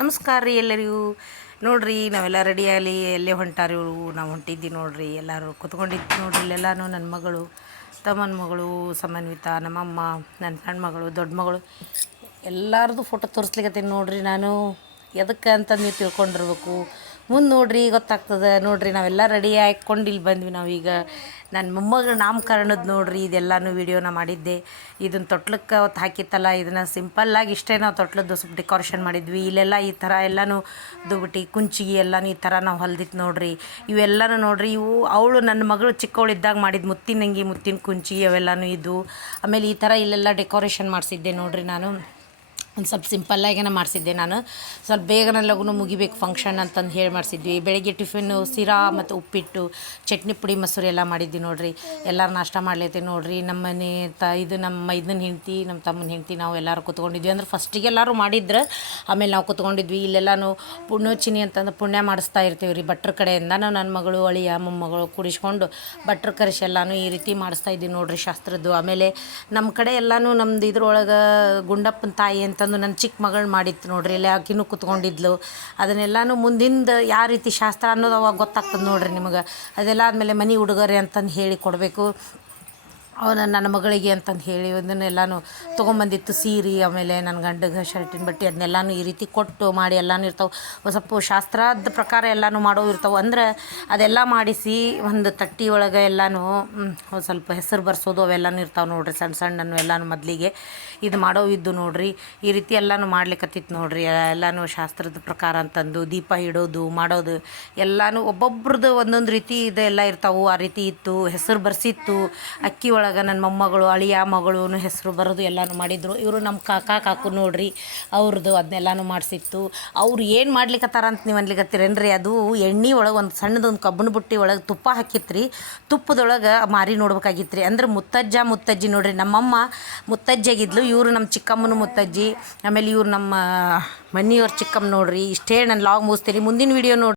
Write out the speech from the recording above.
ನಮಸ್ಕಾರ ರೀ ಎಲ್ಲರಿಗೂ. ನೋಡ್ರಿ ನಾವೆಲ್ಲ ರೆಡಿಯಾಗಲಿ ಎಲ್ಲೇ ಹೊಂಟಾರಿ ಇವರು, ನಾವು ಹೊಂಟಿದ್ವಿ ನೋಡ್ರಿ. ಎಲ್ಲರೂ ಕುತ್ಕೊಂಡಿದ್ದು ನೋಡ್ರಿ. ಇಲ್ಲೆಲ್ಲನೂ ನನ್ನ ಮಗಳು, ತಮ್ಮನ ಮಗಳು ಸಮನ್ವಿತ, ನಮ್ಮಮ್ಮ, ನನ್ನ ಸಣ್ಣ ಮಗಳು, ದೊಡ್ಡ ಮಗಳು ಎಲ್ಲರದು ಫೋಟೋ ತೋರಿಸ್ಲಿಕ್ಕತ್ತೀನಿ ನೋಡ್ರಿ. ನಾನು ಎದಕ್ಕೆ ಅಂತ ನೀವು ತಿಳ್ಕೊಂಡಿರ್ಬೇಕು. ಮುಂದೆ ನೋಡ್ರಿ ಗೊತ್ತಾಗ್ತದೆ. ನೋಡ್ರಿ ನಾವೆಲ್ಲ ರೆಡಿ ಹಾಕ್ಕೊಂಡು ಇಲ್ಲಿ ಬಂದ್ವಿ. ನಾವೀಗ ನನ್ನ ಮೊಮ್ಮಗಳ ನಾಮಕರಣದ ನೋಡ್ರಿ ಇದೆಲ್ಲನೂ ವೀಡಿಯೋನ ಮಾಡಿದ್ದೆ. ಇದನ್ನು ತೊಟ್ಲಕ್ಕೆ ಅವತ್ತು ಹಾಕಿತ್ತಲ್ಲ, ಇದನ್ನು ಸಿಂಪಲ್ಲಾಗಿ ಇಷ್ಟೇ ನಾವು ತೊಟ್ಲದ್ದು ಸ್ವಲ್ಪ ಡೆಕೋರೇಷನ್ ಮಾಡಿದ್ವಿ. ಇಲ್ಲೆಲ್ಲ ಈ ಥರ ಎಲ್ಲನೂ ದುಬಟಿ ಕುಂಚಿಗೆ ಎಲ್ಲನೂ ಈ ಥರ ನಾವು ಹೊಲ್ದಿತ್ತು ನೋಡ್ರಿ. ಇವೆಲ್ಲನೂ ನೋಡ್ರಿ, ಇವು ಅವಳು ನನ್ನ ಮಗಳು ಚಿಕ್ಕವಳಿದ್ದಾಗ ಮಾಡಿದ್ದು ಮುತ್ತಿನಂಗಿ, ಮುತ್ತಿನ ಕುಂಚಿಗೆ ಅವೆಲ್ಲನೂ ಇದು. ಆಮೇಲೆ ಈ ಥರ ಇಲ್ಲೆಲ್ಲ ಡೆಕೋರೇಷನ್ ಮಾಡಿಸಿದ್ದೆ ನೋಡ್ರಿ. ನಾನು ಒಂದು ಸ್ವಲ್ಪ ಸಿಂಪಲ್ಲಾಗೇನ ಮಾಡಿಸಿದ್ದೆ. ನಾನು ಸ್ವಲ್ಪ ಬೇಗನೆ ಲಘು ಮುಗಿಬೇಕು ಫಂಕ್ಷನ್ ಅಂತಂದು ಹೇಳಿ ಮಾಡಿಸಿದ್ವಿ. ಬೆಳಗ್ಗೆ ಟಿಫಿನ್ನು ಶಿರಾ ಮತ್ತು ಉಪ್ಪಿಟ್ಟು, ಚಟ್ನಿ ಪುಡಿ, ಮೊಸರು ಎಲ್ಲ ಮಾಡಿದ್ವಿ ನೋಡ್ರಿ. ಎಲ್ಲರೂ ನಾಷ್ಟ ಮಾಡ್ಲೈತೆ ನೋಡ್ರಿ. ನಮ್ಮ ಮನೆ ಇದು ನಮ್ಮ ಮೈದನ ಹೆಂಡ್ತಿ, ನಮ್ಮ ತಮ್ಮನ ಹೆಂಡ್ತಿ, ನಾವು ಎಲ್ಲರೂ ಕುತ್ಕೊಂಡಿದ್ವಿ. ಅಂದ್ರೆ ಫಸ್ಟಿಗೆ ಎಲ್ಲರೂ ಮಾಡಿದ್ರೆ ಆಮೇಲೆ ನಾವು ಕುತ್ಕೊಂಡಿದ್ವಿ. ಇಲ್ಲೆಲ್ಲನೂ ಪುಣ್ಯೋಚಿನಿ ಅಂತಂದು ಪುಣ್ಯ ಮಾಡಿಸ್ತಾ ಇರ್ತೀವಿ ರೀ ಭಟ್ರ ಕಡೆಯಿಂದ. ನಾವು ನನ್ನ ಮಗಳು, ಅಳಿಯ, ಮೊಮ್ಮಗಳು ಕೂಡಿಸ್ಕೊಂಡು ಭಟ್ರ ಕರೆಸಿ ಎಲ್ಲನೂ ಈ ರೀತಿ ಮಾಡಿಸ್ತಾ ಇದ್ವಿ ನೋಡ್ರಿ ಶಾಸ್ತ್ರದ್ದು. ಆಮೇಲೆ ನಮ್ಮ ಕಡೆ ಎಲ್ಲನೂ ನಮ್ದು ಇದ್ರೊಳಗೆ ಗುಂಡಪ್ಪನ ತಾಯಿ ಅಂತಂದು ನನ್ನ ಚಿಕ್ಕ ಮಗಳು ಮಾಡಿತ್ತು ನೋಡ್ರಿ. ಇಲ್ಲಿ ಆಕಿನೂ ಕುತ್ಕೊಂಡಿದ್ಲು. ಅದನ್ನೆಲ್ಲನೂ ಮುಂದಿಂದ ಯಾವ ರೀತಿ ಶಾಸ್ತ್ರ ಅನ್ನೋದು ಅವಾಗ ಗೊತ್ತಾಗ್ತದೆ ನೋಡ್ರಿ ನಿಮಗೆ. ಅದೆಲ್ಲ ಆದಮೇಲೆ ಮನೆ ಉಡುಗೊರೆ ಅಂತಂದು ಹೇಳಿ ಕೊಡಬೇಕು ಅವನ ನನ್ನ ಮಗಳಿಗೆ ಅಂತಂದು ಹೇಳಿ ಅದನ್ನೆಲ್ಲನೂ ತೊಗೊಂಬಂದಿತ್ತು. ಸೀರೆ, ಆಮೇಲೆ ನನ್ನ ಗಂಡಗೆ ಶರ್ಟಿನ ಬಟ್ಟೆ, ಅದನ್ನೆಲ್ಲನೂ ಈ ರೀತಿ ಕೊಟ್ಟು ಮಾಡಿ ಎಲ್ಲನೂ ಇರ್ತಾವೆ. ಸ್ವಲ್ಪ ಶಾಸ್ತ್ರದ ಪ್ರಕಾರ ಎಲ್ಲನೂ ಮಾಡೋ ಇರ್ತಾವೆ. ಅಂದ್ರೆ ಅದೆಲ್ಲ ಮಾಡಿಸಿ ಒಂದು ತಟ್ಟಿ ಒಳಗೆ ಎಲ್ಲನೂ ಸ್ವಲ್ಪ ಹೆಸರು ಬರ್ಸೋದು ಅವೆಲ್ಲನೂ ಇರ್ತಾವೆ ನೋಡ್ರಿ. ಸಣ್ಣ ಸಣ್ಣನು ಎಲ್ಲನೂ ಮೊದಲಿಗೆ ಇದು ಮಾಡೋ ಇದ್ದು ನೋಡ್ರಿ. ಈ ರೀತಿ ಎಲ್ಲನೂ ಮಾಡ್ಲಿಕ್ಕತ್ತಿತ್ತು ನೋಡ್ರಿ. ಎಲ್ಲನೂ ಶಾಸ್ತ್ರದ ಪ್ರಕಾರ ಅಂತಂದು ದೀಪ ಇಡೋದು ಮಾಡೋದು ಎಲ್ಲನೂ ಒಬ್ಬೊಬ್ರದ್ದು ಒಂದೊಂದು ರೀತಿ ಇದೆಲ್ಲ ಇರ್ತಾವೆ. ಆ ರೀತಿ ಇತ್ತು. ಹೆಸರು ಬರ್ಸಿತ್ತು ಅಕ್ಕಿ ಒಳಗೆ. ನನ್ನ ಮೊಮ್ಮಗಳು, ಅಳಿಯ ಮಗಳು ಹೆಸರು ಬರೋದು ಎಲ್ಲನೂ ಮಾಡಿದರು. ಇವರು ನಮ್ಮ ಕಾಕು ನೋಡ್ರಿ, ಅವ್ರದ್ದು ಅದನ್ನೆಲ್ಲನೂ ಮಾಡಿಸಿತ್ತು. ಅವ್ರು ಏನು ಮಾಡ್ಲಿಕ್ಕತ್ತಾರ ಅಂತ ನೀವು ಅನ್ಲಿಕ್ಕತ್ತೀರೇನ್ರಿ. ಅದು ಎಣ್ಣೆ ಒಳಗೆ ಒಂದು ಸಣ್ಣದೊಂದು ಕಬ್ಬಣ ಬುಟ್ಟಿ ಒಳಗೆ ತುಪ್ಪ ಹಾಕಿತ್ರಿ. ತುಪ್ಪದೊಳಗೆ ಮಾರಿ ನೋಡ್ಬೇಕಾಗಿತ್ತು ರೀ. ಅಂದ್ರೆ ಮುತ್ತಜ್ಜಿ ನೋಡ್ರಿ. ನಮ್ಮಮ್ಮ ಮುತ್ತಜ್ಜಿಯಾಗಿದ್ಲು, ಇವರು ನಮ್ಮ ಚಿಕ್ಕಮ್ಮನ ಮುತ್ತಜ್ಜಿ, ಆಮೇಲೆ ಇವ್ರು ನಮ್ಮ ಮನೆಯವ್ರ ಚಿಕ್ಕಮ್ಮ ನೋಡ್ರಿ. ಇಷ್ಟೇ ನಾನು ಲಾಗ್ ಮುಗಿಸ್ತೀನಿ. ಮುಂದಿನ ವೀಡಿಯೋ ನೋಡಿ.